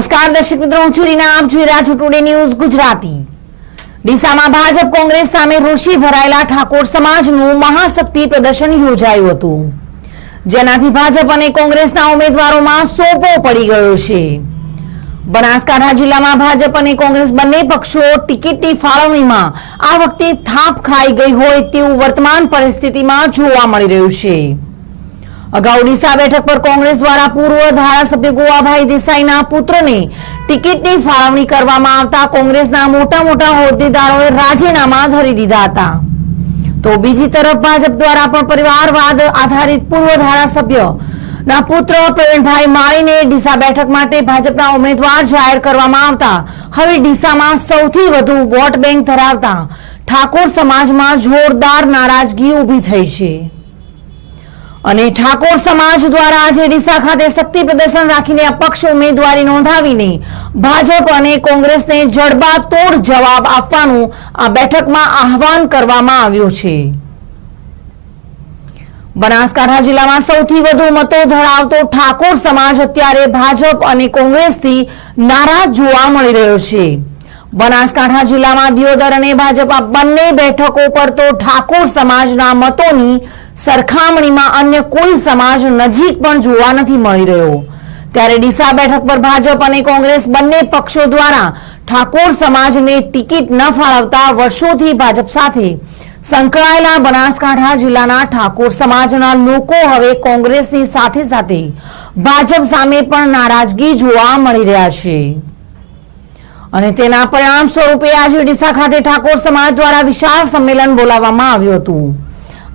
નમસ્કાર દર્શક મિત્રો, હું છું રીના, આપ જોઈ રહ્યા છો ટુડે ન્યૂઝ ગુજરાતી। ડીસામાં ભાજપ કોંગ્રેસ સામે રોષી ભરાયેલા ઠાકોર સમાજનું મહાશક્તિ પ્રદર્શન યોજાયું હતું, જેનાથી ભાજપ અને કોંગ્રેસના ઉમેદવારોમાં સોપો પડી ગયો છે। બનાસકાંઠા જિલ્લામાં ભાજપ અને કોંગ્રેસ બંને પક્ષો ટિકિટની ફાળવણીમાં આ વખતે થાપ ખાઈ ગઈ હોય તેવું વર્તમાન પરિસ્થિતિમાં જોવા મળી રહ્યું છે। અગાઉ ડીસા બેઠક પર કોંગ્રેસ દ્વારા પૂર્વ ધારાસભ્ય ગોવાભાઈ દેસાઈના પુત્રને ટિકિટની ફાળવણી કરવામાં આવતા કોંગ્રેસના મોટા હોદ્દેદારોએ રાજીનામા ધરી દીધા હતા, તો બીજી તરફ ભાજપ દ્વારા પણ પરિવારવાદ આધારિત પૂર્વ ધારાસભ્યના પુત્ર પ્રવીણભાઈ માળીને ડીસા બેઠક માટે ભાજપના ઉમેદવાર જાહેર કરવામાં આવતા હવે ડીસામાં સૌથી વધુ વોટ બેંક ધરાવતા ઠાકોર સમાજમાં જોરદાર નારાજગી ઊભી થઈ છે અને ઠાકોર સમાજ દ્વારા આજે ડીસા ખાતે શક્તિ પ્રદર્શન રાખીને અપક્ષ ઉમેદવારી નોંધાવીને ભાજપ અને કોંગ્રેસને જડબાતોડ જવાબ આપવાનું આ બેઠકમાં આહવાન કરવામાં આવ્યું છે। બનાસકાંઠા જિલ્લામાં સૌથી વધુ મતો ધરાવતો ઠાકોર સમાજ અત્યારે ભાજપ અને કોંગ્રેસથી નારાજ જોવા મળી રહ્યો છે। બનાસકાંઠા જિલ્લામાં દિયોદર અને ભાજપ આ બંને બેઠકો પર તો ઠાકોર સમાજના મતોની સરખામણીમાં અન્ય કોઈ સમાજ નજીક પણ જોવા નથી મળી રહ્યો, ત્યારે ડીસા બેઠક પર ભાજપ અને કોંગ્રેસ બંને પક્ષો દ્વારા ઠાકોર સમાજને ટિકિટ ન ફાળવતા વર્ષોથી ભાજપ સાથે સંકળાયેલા બનાસકાંઠા જિલ્લાના ઠાકોર સમાજના લોકો હવે કોંગ્રેસની સાથે સાથે ભાજપ સામે પણ નારાજગી જોવા મળી રહ્યા છે અને તેના પરિણામ સ્વરૂપે આજે ડીસા ખાતે ઠાકોર સમાજ દ્વારા વિશાળ સંમેલન બોલાવવામાં આવ્યું હતું।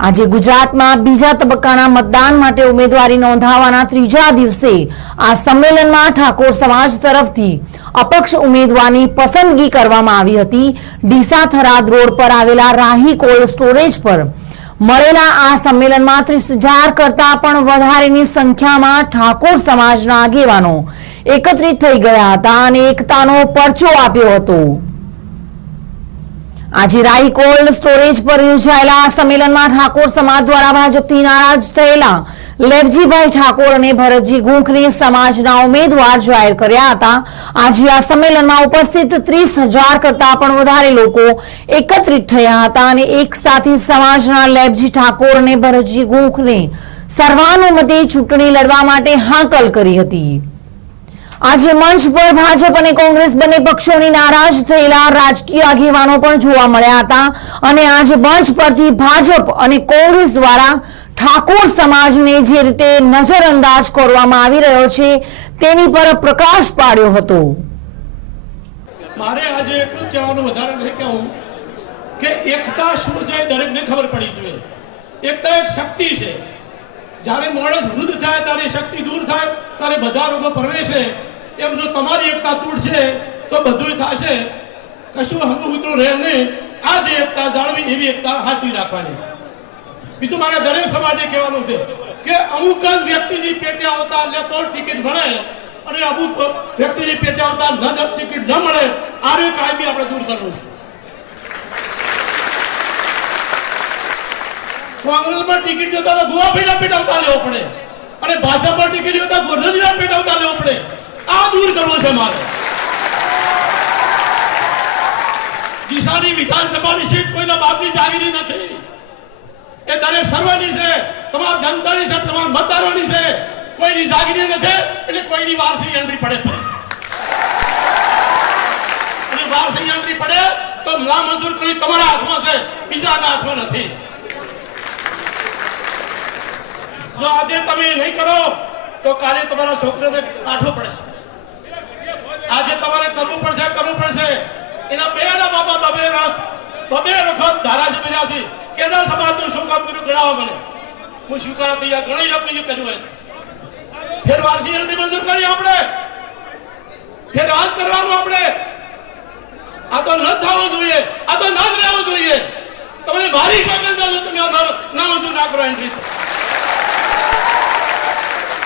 આજે ગુજરાતમાં બીજા તબક્કાના મતદાન માટે ઉમેદવારી નોંધાવવાના ત્રીજા દિવસે આ સંમેલનમાં ઠાકોર સમાજ તરફથી અપક્ષ ઉમેદવારની પસંદગી કરવામાં આવી હતી। ડીસા થરાદ રોડ પર આવેલા રાહી કોલ્ડ સ્ટોરેજ પર મળેલા આ સંમેલનમાં 30,000 કરતા પણ વધારેની સંખ્યામાં ઠાકોર સમાજના આગેવાનો એકત્રિત થઈ ગયા હતા અને એકતાનો પરચો આપ્યો હતો। આજે રાહી કોલ્ડ સ્ટોરેજ પર યોજાયેલા આ સંમેલનમાં ઠાકોર સમાજ દ્વારા ભાજપથી નારાજ થયેલા લેબજીભાઈ ઠાકોર અને ભરતજી ગુંખને સમાજના ઉમેદવાર જાહેર કર્યા હતા। આજે આ સંમેલનમાં ઉપસ્થિત 30,000 કરતા પણ વધારે લોકો એકત્રિત થયા હતા અને એક સાથે સમાજના લેબજી ઠાકોર અને ભરતજી ગુંખને સર્વાનુમતે ચૂંટણી લડવા માટે હાકલ કરી હતી। આજે મંચ પર ભાજપ અને કોંગ્રેસ બંને પક્ષોની નારાજ થયેલા રાજકીય આગેવાનો પણ જોવા મળ્યા હતા અને આજે મંચ પરથી ભાજપ અને કોંગ્રેસ દ્વારા ઠાકોર સમાજને જે રીતે નજરઅંદાજ કરવામાં આવી રહ્યો છે તેની પર પ્રકાશ પાડ્યો હતો। મારે આજે એટલું કહેવાનું વધારે નથી કહેવું કે એકતા શું છે દરેકને ખબર પડી જોઈએ। એકતા એક શક્તિ છે, જ્યારે માણસ વૃદ્ધ થાય ત્યારે શક્તિ દૂર થાય ત્યારે બધા રોગો પ્રવેશે, એમ જો તમારી એકતા તૂટશે તો બધું થશે, કશું હંગુતું રહે નહીં। આ જે એકતા જાળવી એવી એકતા સાચવી રાખવાની। બીજું મારે દરેક સમાજને કહેવાનું છે કે અમુક જ વ્યક્તિની પેટે આવતા એટલે તો ટિકિટ મળે અને અમુક વ્યક્તિની પેટે આવતા ટિકિટ ન મળે, આ કાયમી આપણે દૂર કરવું છે। કોંગ્રેસમાં ટિકિટ જોતા તો ગોવાભાઈના પેટ આવતા લેવો પડે અને ભાજપમાં ટિકિટ જોતા ગોરધજીના પેટ આવતા લેવો પડે, આ દૂર કરવો છે મારે। ડીસાની વિધાનસભાની સીટ કોઈના બાપની જાગીરી નથી, એ દરેક સર્વની છે, તમામ જનતાની છે, તમામ મતદારોની છે, કોઈની જાગીરી નથી એટલે કોઈની વારસી એન્ટ્રી પડે અને વારસી એન્ટ્રી પડે તો નામંજૂર કરી તમારા હાથમાં છે, બીજાના હાથમાં નથી। જો આજે તમે નહીં કરો તો કાલે તમારા છોકરાને કાઢવો પડશે। આજે તમારે કરવું પડશે। એના બેના બાપા બબે વખત ધારાસભ્ય રહ્યા છે, કેના સમાજનું શું કામ કર્યું ગણાવો મને, હું સ્વીકાર તૈયાર ઘણી લોકો કર્યું હોય ફેર વારસી એન્ટ્રી મંજૂર કરી આપણે ફેર રાજ કરવાનું આપણે। આ તો ન થવું જોઈએ, આ તો ન જ રહેવું જોઈએ। તમને ભારી શકલ છે તમે ના મંજૂર ના કરો એન્ટ્રી।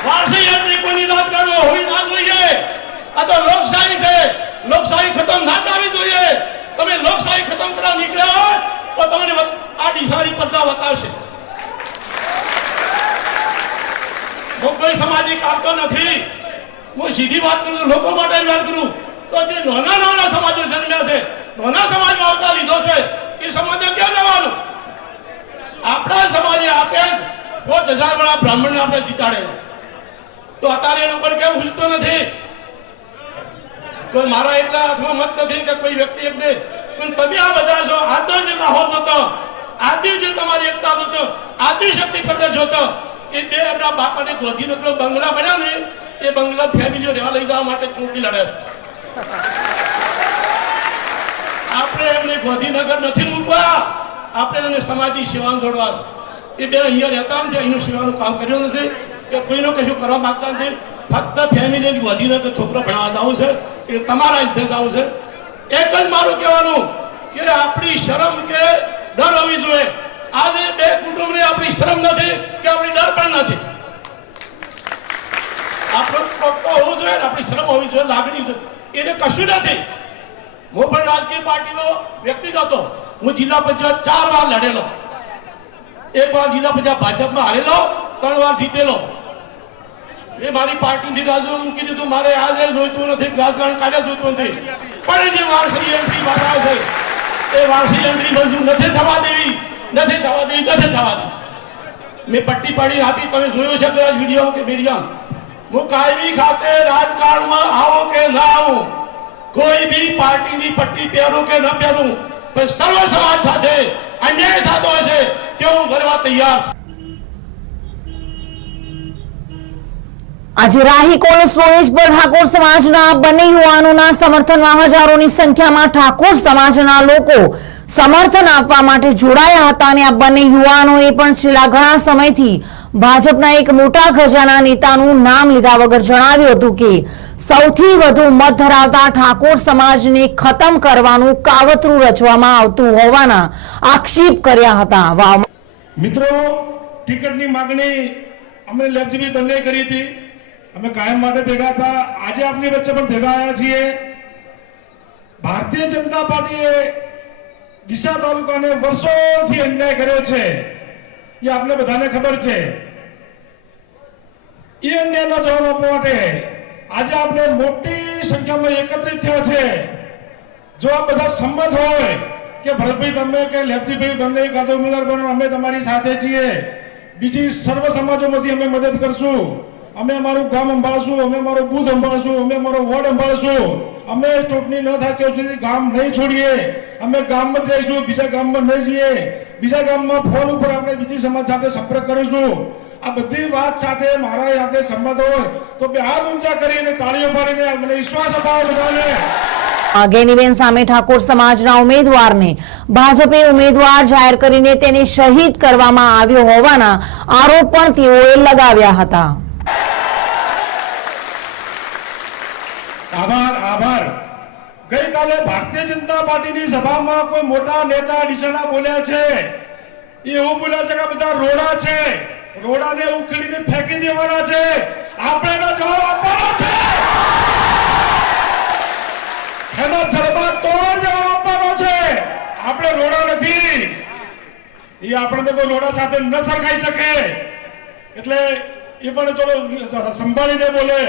વારસી એન્ટ્રી કોઈની રાજકારણમાં હોવી ના જોઈએ। આ તો લોકશાહી છે, લોકશાહી ખતમ ના થવી જોઈએ। તમે લોકશાહી ખતમ કરવા નીકળ્યા તો તમને આ ડીસાની પ્રજા બતાવશે। હું કોઈ સમાજિક આવતો નથી, હું સીધી વાત કરું છું, લોકો માટે વાત કરું તો જે નાના નાના સમાજો જન્મ્યા છે, નાના સમાજમાં અવતાર લીધો છે, એ સમાજને ક્યાં જવાનું? આપણા સમાજે આપે 5000 વાળા બ્રાહ્મણને આપણે જીતાડેલો, તો અત્યારે એનો પર કેમ પૂછતો નથી? કોઈ મારા એકલા હાથમાં મત નથી કે કોઈ વ્યક્તિ એક દે, પણ તમે આ બધા છો. આજનો જે માહોલ હતો, આજની જે તમારી એકતા હતો, આજની શક્તિ પ્રદર્શ હતો, એ બે આપણા બાપાને ગોધીનગરનો બંગલા બન્યા ને, એ બંગલા ફેમિલીઓ રહેવા લઈ જવા માટે ચૂંટણી લડે. આપણે એમને ગોધીનગર નથી મૂકવા, આપણે એને સમાજની સેવામાં જોડવા છે. એ બે અહીંયા રહેતા નથી, અહીંનું સેવાનું કામ કર્યું નથી કે કોઈનું કશું કરવા માંગતા નથી. ફક્ત ફેમિલી ગોધીનગર છોકરો ભણાવવા જવું છે, એટલે તમારા લીધે જવું છે. એક જ મારું કહેવાનું કે આપણી શરમ કે ડર હોવી જોઈએ. આજે બે કુટુંબને આપણી શરમ નથી કે આપણી ડર પણ નથી. આપણો પક્કો હોવું જોઈએ, આપણી શરમ હોવી જોઈએ, લાગણી જોઈએ. એને કશું નથી. હું પણ રાજકીય પાર્ટીનો વ્યક્તિ જ હતો. હું જિલ્લા પંચાયત 4 વાર લડેલો, 1 વાર જિલ્લા પંચાયત ભાજપમાં હારેલો, 3 વાર જીતેલો. એ મારી પાર્ટીથી રાજુ મૂકી દીધું. મારે આજે જોઈતું નથી, રાજકારણ કાર્ય જોઈતું નથી. પણ જે વારસી એન્ટ્રી બાધા છે, એ વારસી એન્ટ્રી મંજૂર નથી થવા દેવી, નથી થવા દેવી, નથી થવા દેવી. મેં પટ્ટી પાડી આપી, તમે જોયું છે કે વિડીયો કે મીડિયા. હું કાયમી ખાતે રાજકારણમાં આવો કે ના આવું, કોઈ બી પાર્ટીની પટ્ટી પહેરું કે ન પહેરું, પણ સર્વ સમાજ સાથે અન્યાય થતો હશે તે હું કરવા તૈયાર છું. આજે રાહી કોલ્ડ સ્ટોરેજ પર ઠાકોર સમાજના બંને યુવાનોના સમર્થનમાં હજારોની સંખ્યામાં ઠાકોર સમાજના લોકો સમર્થન આપવા માટે જોડાયા હતા અને આ બંને યુવાનોએ પણ છેલ્લા ઘણા સમયથી ભાજપના એક મોટા ખજાના નેતાનું નામ લીધા વગર જણાવ્યું હતું કે સૌથી વધુ મત ધરાવતા ઠાકોર સમાજને ખતમ કરવાનું કાવતરું રચવામાં આવતું હોવાના આક્ષેપ કર્યા હતા. મિત્રો, ટિકિટની માંગણી અમે લેફ્ટજી બંને કરી હતી. અમે કાયમ માટે ભેગા હતા. આજે આપની વચ્ચે પણ ભેગા આવ્યા છીએ. ભારતીય જનતા પાર્ટીએ ડીસા તાલુકાને વર્ષોથી અન્યાય કર્યો છે, એ આપને બધાને ખબર છે. એ અન્યાયનો જવાબ આપવા માટે આજે આપણે મોટી સંખ્યામાં એકત્રિત થયા છે. જો આ બધા સંમત હોય કે ભરતભાઈ તમે કે લેફ્ટજીભાઈ બંને કાતો ઉમેદવાર બનો, અમે તમારી સાથે છીએ, બીજી સર્વ સમાજોમાંથી અમે મદદ કરશું, અમે અમારું ગામ સંભાળશું, અમે અમારું બૂથ સંભાળશું, અમે અમારો વોર્ડ સંભાળશું, અમે ચૂંટણી ન થાય ત્યાં સુધી ગામ નહીં છોડીએ, અમે ગામમાં જ રહીશું, બીજા ગામમાં નહીં જઈએ, બીજા ગામમાં ફોન ઉપર આપણે બીજી સમાજ સાથે સંપર્ક કરીશું. આ બધી વાત સાથે મારા સાથે સંમત હોય તો બે હાથ ઊંચા કરીને તાળીઓ પાડીને મને વિશ્વાસ અપાવો બધાને. ગેનીબેન સામે ઠાકોર સમાજના ઉમેદવારને ભાજપે ઉમેદવાર જાહેર કરીને તેને શહીદ કરવામાં આવ્યો હોવાના આરોપ પણ તેઓએ લગાવ્યા હતા. આભાર. ગઈકાલે ભારતીય જનતા પાર્ટીની સભામાં કોઈ મોટા નેતા ડીસાના બોલ્યા છે. એવું બોલ્યા છે કે બધા રોડા છે, રોડાને ઉખેડીને ફેંકી દેવાના છે, આપણે એનો જવાબ આપવાનો છે. એનો જવાબ આપવાનો છે. આપણે રોડા નથી, એ આપણે કોઈ રોડા સાથે ન સરખાઈ શકે. એટલે એ પણ ચલો સંભાળીને બોલે.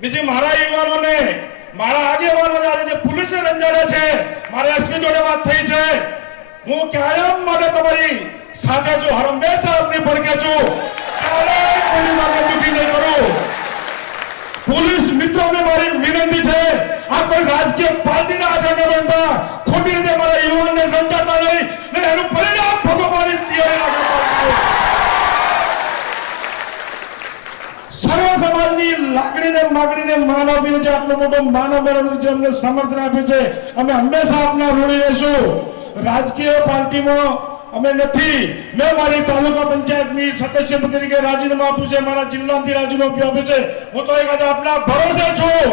બીજી મારા યુવાનોને, મારા આગેવાનોને આજે જે પોલીસે રંજાડે છે, મારે એસપી જોડે વાત થઈ છે. હું કાયમ માટે તમારી સાથે છું, હંમેશા આપની પડકે છું. ક્યારેય કોઈની સાથે દુખી નહીં કરું. પોલીસ મિત્રોને મારી વિનંતી છે, આ કોઈ રાજકીય પાર્ટીના આધાર ન બનતા, ખોટી રીતે મારા યુવાનને રંજાડતા નહીં, ને એનું પરિણામ ભોગવવાની તૈયારી રાખવા. સર્વ સમાજની લાગણીને માગણીને માન આપ્યું છે, આટલો મોટો માન મેળવ્યું છે, અમને સમર્થન આપ્યું છે. અમે હંમેશા આપના ઋણી રહીશું. રાજકીય પાર્ટીમાં અમે નથી. મેં મારી તાલુકા પંચાયતની સદસ્ય તરીકે રાજીનામું આપ્યું છે, મારા જિલ્લાથી રાજીનામું આપ્યું છે. હું તો એક આજે આપના ભરોસે છું.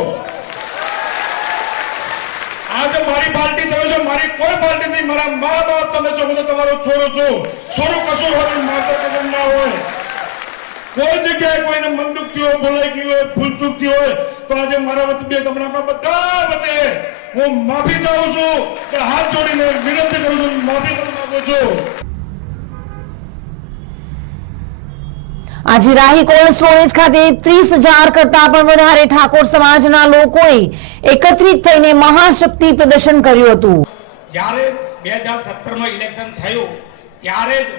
આજે મારી પાર્ટી તમે છો, મારી કોઈ પાર્ટી નહીં. મારા મા બાપ તમે છો, હું તો તમારો છોરો છું. છોરું કસૂર હોય, માતા કસૂર ના હોય. કોઈ જગ્યાએ કોઈને મનદુખ થયો, બોલાઈ ગયું હોય, ભૂલ ચૂક થઈ હોય તો આજે મારા વતી તમને આપણા બધા વચ્ચે હું માફી ચાહું છું, કે હાથ જોડીને વિનંતી કરું છું, માફી માંગુ છું. આજે રાહી કોલ્ડ સ્ટોરેજ ખાતે 30,000 કરતા પણ વધારે ઠાકોર સમાજના લોકોએ એકત્રિત થઈને મહાશક્તિ પ્રદર્શન કર્યું હતું. જ્યારે 2017માં ઇલેક્શન થયું ત્યારે જ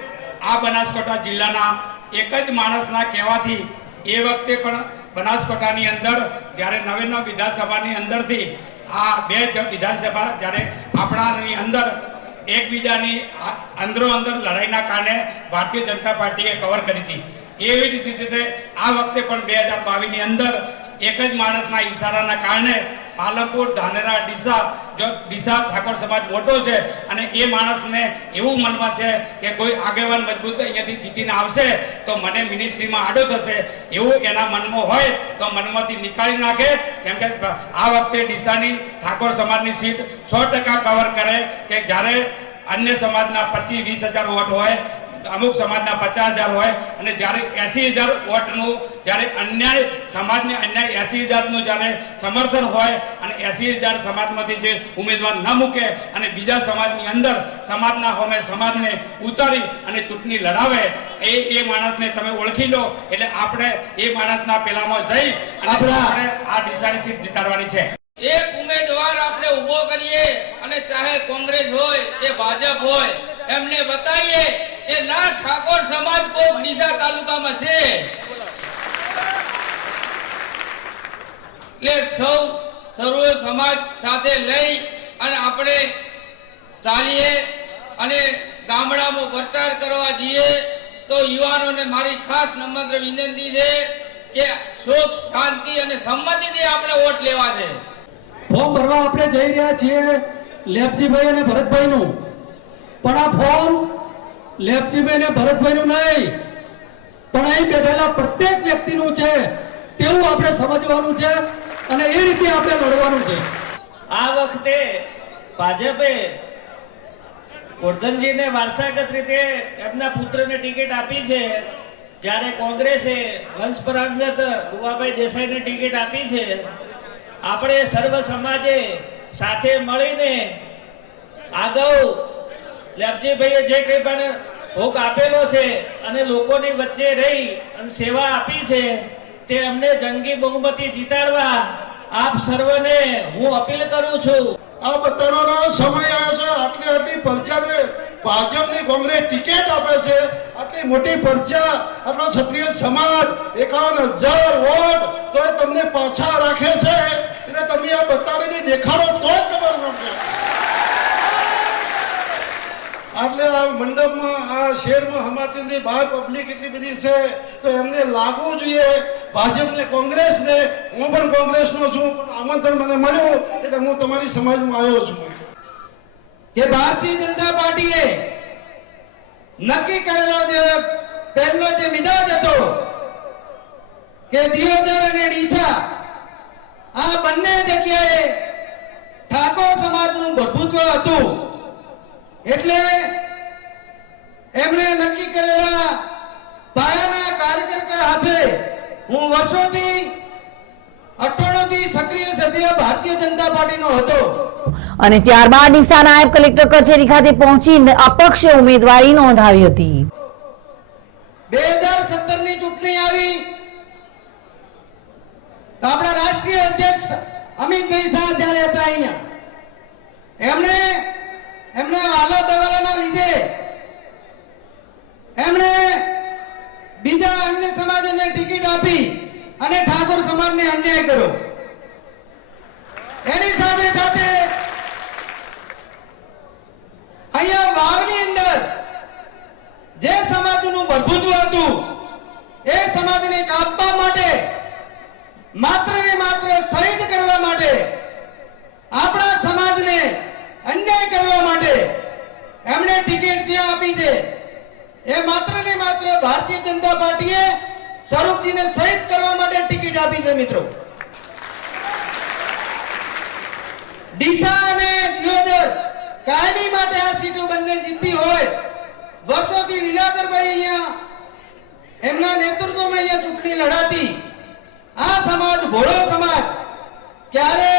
આ બનાસકાંઠા જિલ્લાના એક જ માણસના કહેવાથી એ વખતે પણ બનાસકાંઠાની અંદર જ્યારે નવેના વિધાનસભાની અંદરથી આ બે વિધાનસભા જ્યારે આપણાની અંદર એકબીજાની અંદરો અંદર લડાઈના કારણે ભારતીય જનતા પાર્ટીએ કવર કરી હતી. એવી રીતે આ વખતે પણ 2022ની અંદર એક જ માણસના ઈશારાના કારણે પાલનપુર, ધાનેરા, ડીસા ઠાકોર સમાજ મોટો છે અને એ માણસને એવું મનમાં છે કે કોઈ આગેવાન મજબૂત અહીંયાથી જીતીને આવશે તો મને મિનિસ્ટ્રીમાં આડો થશે એવું એના મનમાં હોય તો મનમાંથી નીકાળી નાખે. કેમ કે આ વખતે ડીસાની ઠાકોર સમાજની સીટ 100% કવર કરે કે જ્યારે અન્ય સમાજના 25-20,000 વોટ હોય, અમુક સમાજના 50,000 હોય અને જ્યારે 80,000 વોટનું જ્યારે અન્યાય સમાજને અન્યાય 80,000નું જ્યારે સમર્થન હોય અને 80,000 સમાજમાંથી જે ઉમેદવાર ન મૂકે અને બીજા સમાજની અંદર સમાજના હોમે સમાજને ઉતારી અને ચૂંટણી લડાવે એ માણસને તમે ઓળખી લો. એટલે આપણે એ માણસના પેલામાં જઈ અને આપણે આ ડીસાની સીટ જીતાડવાની છે. એક ઉમેદવાર આપણે ઉભો કરીએ અને ચાહે કોંગ્રેસ હોય કે ભાજપ હોય એમને બતાવીએ કે ના ઠાકોર સમાજ કોક ડીસા તાલુકામાં છે. એટલે સર્વ સમાજ સાથે લઈ અને આપણે ચાલીએ અને ગામડામાં પ્રચાર કરવા જઈએ તો યુવાનોને મારી ખાસ નમ્ર વિનંતી છે કે સુખ શાંતિ અને સંમતિથી આપણે વોટ લેવા છે. ફોર્મ ભરવા આપણે જઈ રહ્યા છીએ લેપજીભાઈ અને ભરતભાઈનું, પણ આ ફોર્મ લેપજીભાઈ અને ભરતભાઈનું નહીં પણ અહીં બેઠેલા પ્રત્યેક વ્યક્તિનું છે તેવું આપણે સમજવાનું છે અને એ રીતે આપણે લડવાનું છે. આ વખતે ભાજપે ગોરધનજીને વારસાગત રીતે એમના પુત્રને ટિકિટ આપી છે, જ્યારે કોંગ્રેસે વંશપરંગત ગુવાભાઈ દેસાઈને ટિકિટ આપી છે. આપણે સર્વ સમાજે સાથે મળીને આગળ લેપજીભાઈએ જે કંઈ પણ ભોગ આપેલો છે અને લોકોની વચ્ચે રહી અને સેવા આપી છે તે અમને જંગી બહુમતી જીતાડવા આપ સર્વને હું અપીલ કરું છું. આ બતાવવાનો સમય આવ્યો છે. આટલી પરચાને ભાજપની કોંગ્રેસ ટિકિટ આપે છે. આટલી મોટી પરચા આપણો ક્ષત્રિય સમાજ 51,000 વોટ તો એ તમને પાછા રાખે છે. એટલે તમે આ બતાડીને દેખાડો તો જ તમારું નામ છે. એટલે આ મંડપમાં આ શેડમાં હમાતીની બહાર પબ્લિક એટલી બધી છે તો એમને લાગવું જોઈએ ભાજપને, કોંગ્રેસને. હું પણ કોંગ્રેસનો છું પણ આમંત્રણ મને મળ્યું એટલે હું તમારી સમાજમાં આવ્યો છું કે ભારતીય જનતા પાર્ટીએ નક્કી કરેલો જે પહેલો જે મિજાજ હતો કે દિયોદર અને ડીસા આ બંને જગ્યાએ ઠાકોર સમાજનું પ્રભુત્વ હતું. એટલે એમણે નક્કી કરેલા પાયાના કાર્યકર્તા હાથે હું વર્ષોથી 98 થી સક્રિય સભ્ય ભારતીય જનતા પાર્ટીનો હતો. અને ત્યારબાદ ડીસા નાયબ કલેક્ટર કચેરી ખાતે પહોંચી અપક્ષ ઉમેદવારી નોંધાવી હતી. 2017 ની ચૂંટણી આવી તો આપણા રાષ્ટ્રીય અધ્યક્ષ અમિતભાઈ શાહ જ્યારે હતા અહીંયા એમણે વાલા દવાલાના લીધે એમણે બીજા અન્ય સમાજને ટિકિટ આપી અને ઠાકોર સમાજને અન્યાય કર્યો. એની સાથે સાથે અહીંયા વાવની અંદર જે સમાજનું પ્રભુત્વ હતું એ સમાજને કાપવા માટે, માત્ર ને માત્ર શહીદ કરવા માટે, આપણા સમાજને અન્યાય કરવા માટે એમણે ટિકિટ ત્યાં આપી છે. એ માત્ર ને માત્ર ભારતીય જનતા પાર્ટીએ સ્વરૂપજીને શહીદ કરવા માટે ટિકિટ આપી છે. મિત્રો, ડીસા અને દિયોદર કાયમી માટે આ સીટો બંને જીતતી હોય. વર્ષોથી લીલાધરભાઈ અહીંયા એમના નેતૃત્વમાં અહીંયા ચૂંટણી લડાતી. આ સમાજ ભોળો સમાજ ક્યારે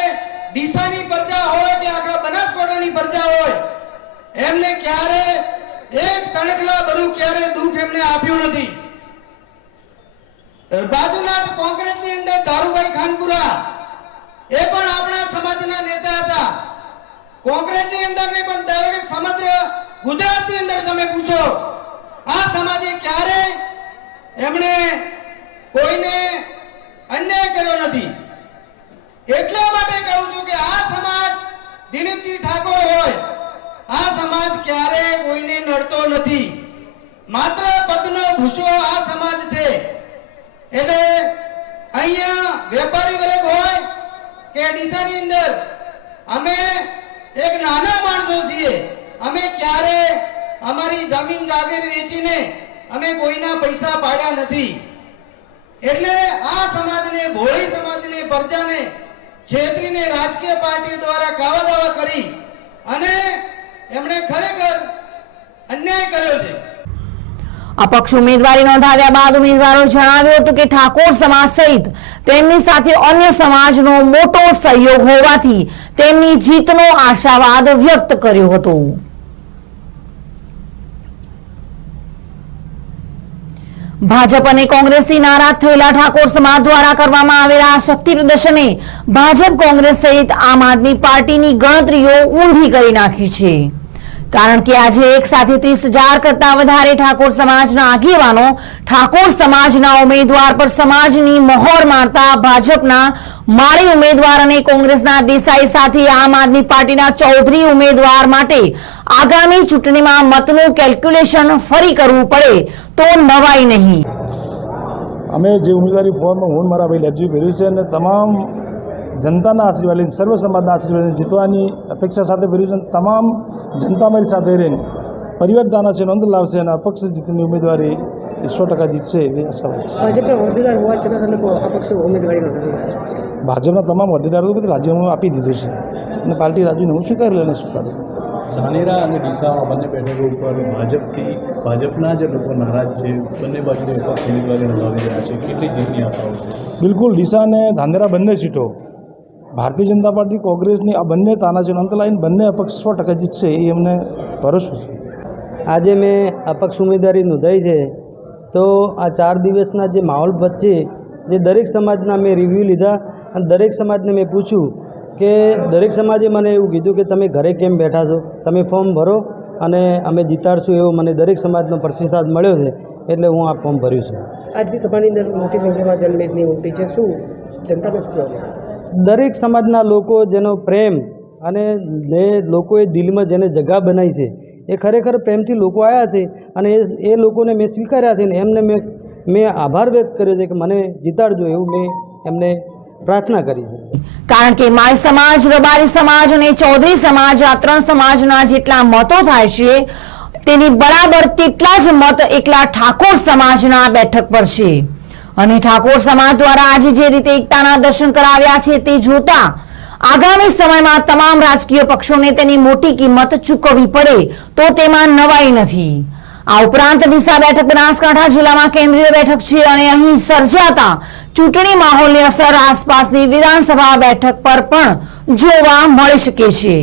ડીસાની પ્રજા હોય કે આખા બનાસકાંઠાની પ્રજા હોય એમને ક્યારે એક તણખલા ભરું ક્યારે દુઃખ એમને આપ્યું નથી. બાજુના જ કોંગ્રેસની અંદર દારૂભાઈ ખાનપુરા એ પણ આપણા સમાજના નેતા હતા. કોંગ્રેસની અંદર નહીં પણ દરેક સમગ્ર ગુજરાતની અંદર તમે પૂછો, આ સમાજે ક્યારે એમણે કોઈને અન્યાય કર્યો નથી. એટલા માટે કહું છું કે આ સમાજ દિલીપજી ઠાકોર હોય, આ સમાજ ક્યારે કોઈને નડતો નથી. માત્ર પદનો ભૂસો આ સમાજ છે. એટલે અહીંયા વેપારી વર્ગ હોય કે ડીસાની અંદર અમે એક નાના માણસો છીએ. અમે ક્યારે અમારી જમીન જાગીર વેચીને અમે કોઈના પૈસા પાડ્યા નથી. એટલે આ સમાજને, ભોળી સમાજને, પ્રજાને છેતરીને રાજકીય પાર્ટીઓ દ્વારા કાવા દાવા કરી અને એમણે ખરેખર અન્યાય કર્યો છે. અપક્ષ ઉમેદવારી નોંધાવ્યા બાદ ઉમેદવારોએ જણાવ્યું હતું કે ઠાકોર સમાજ સહિત તેમની સાથે અન્ય સમાજનો મોટો સહયોગ હોવાથી તેમની જીતનો આશાવાદ વ્યક્ત કર્યો હતો. ભાજપ અને કોંગ્રેસથી નારાજ થયેલા ઠાકોર સમાજ દ્વારા કરવામાં આવેલા શક્તિ પ્રદર્શને ભાજપ, કોંગ્રેસ સહિત આમ આદમી પાર્ટીની ગણતરીઓ ઊંધી કરી નાખી છે. કારણ કે આજે એક સાથે 30,000 કરતા વધારે ઠાકોર સમાજના આગેવાનો ઠાકોર સમાજના ઉમેદવાર પર સમાજની મહોર મારતા ભાજપના માળી ઉમેદવાર અને કોંગ્રેસના દેસાઈ સાથે આમ આદમી પાર્ટીના ચૌધરી ઉમેદવાર માટે આગામી ચૂંટણીમાં મતનું કેલ્ક્યુલેશન ફરી કરવું પડે તો નવાઈ નહીં. અમે જે ઉમેદવારી ફોર્મ હું મારા ભાઈ લેપજી ભર્યું છે અને તમામ જનતાના આશીર્વાદ લઈને, સર્વ સમાજના આશીર્વાદ લઈને જીતવાની અપેક્ષા સાથે ભર્યું છે. તમામ જનતા મારી સાથે રહીને પરિવાર દાના નોંધ લાવશે અને અપક્ષ જીતની ઉમેદવારી 100% જીતશે એવી આશા છે. ભાજપના હોદ્દેદાર હોવા છતાં તમે અપક્ષ ઉમેદવારી નોંધાવી? ભાજપના તમામ હોદ્દેદારો બધું રાજીનામું આપી દીધું છે અને પાર્ટી રાજીનામું સ્વીકારી લઈને સ્વીકાર્યું. ધાનેરા અને ડીસામાં બંને બેઠકો ઉપર ભાજપના જ લોકો નારાજ છે. બંને બાજુની અપક્ષ ઉમેદવારી નોંધાવી રહ્યા છે. કેટલી જીતની આશાઓ છે? બિલકુલ, ડીસા અને ધાનેરા બંને સીટો ભારતીય જનતા પાર્ટી, કોંગ્રેસની આ બંને તાનાજીનો અંત લાવીને બંને અપક્ષ 100% જીતશે એ અમને ભરોસો છે. આજે મેં અપક્ષ ઉમેદવારી નોંધાઈ છે, તો આ 4 દિવસના જે માહોલ વચ્ચે જે દરેક સમાજના મેં રિવ્યૂ લીધા અને દરેક સમાજને મેં પૂછ્યું કે દરેક સમાજે મને એવું કીધું કે તમે ઘરે કેમ બેઠા છો, તમે ફોર્મ ભરો અને અમે જીતાડશું, એવો મને દરેક સમાજનો પ્રતિસાદ મળ્યો છે. એટલે હું આ ફોર્મ ભર્યું છે. આજની સભાની અંદર મોટી સંખ્યામાં જનમેદની ઉમટી છે. શું જનતાને શું કહેવું? દરેક સમાજના લોકો જેનો પ્રેમ અને જે લોકોએ દિલમાં જેને જગા બનાવી છે, એ ખરેખર પ્રેમથી લોકો આવ્યા છે અને એ લોકોને મેં સ્વીકાર્યા છે ને એમને મેં આભાર વ્યક્ત કર્યો છે કે મને જીતાડજો, એવું મેં એમને પ્રાર્થના કરી છે. કારણ કે માળી સમાજ, રબારી સમાજ અને ચૌધરી સમાજ આ 3 સમાજના જેટલા મતો થાય છે તેની બરાબર તેટલા જ મત એકલા ઠાકોર સમાજના બેઠક પર છે. અને ઠાકોર સમાજ દ્વારા આજે જે રીતે એકતાના દર્શન કરાવ્યા છે તે જોતા આગામી સમયમાં તમામ રાજકીય પક્ષોને તેની મોટી કિંમત ચૂકવવી પડે તો તેમાં નવાઈ નથી. આ ઉપરાંત ડીસા બેઠક બનાસકાંઠા જિલ્લામાં કેન્દ્રીય બેઠક છે અને અહીં સર્જાતા ચૂંટણી માહોલની અસર આસપાસની વિધાનસભા બેઠક પર પણ જોવા મળી શકે છે.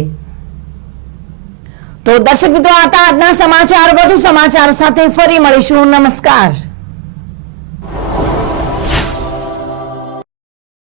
તો દર્શક મિત્રો, આ હતા આજના સમાચાર. વધુ સમાચારો સાથે ફરી મળીશું. નમસ્કાર.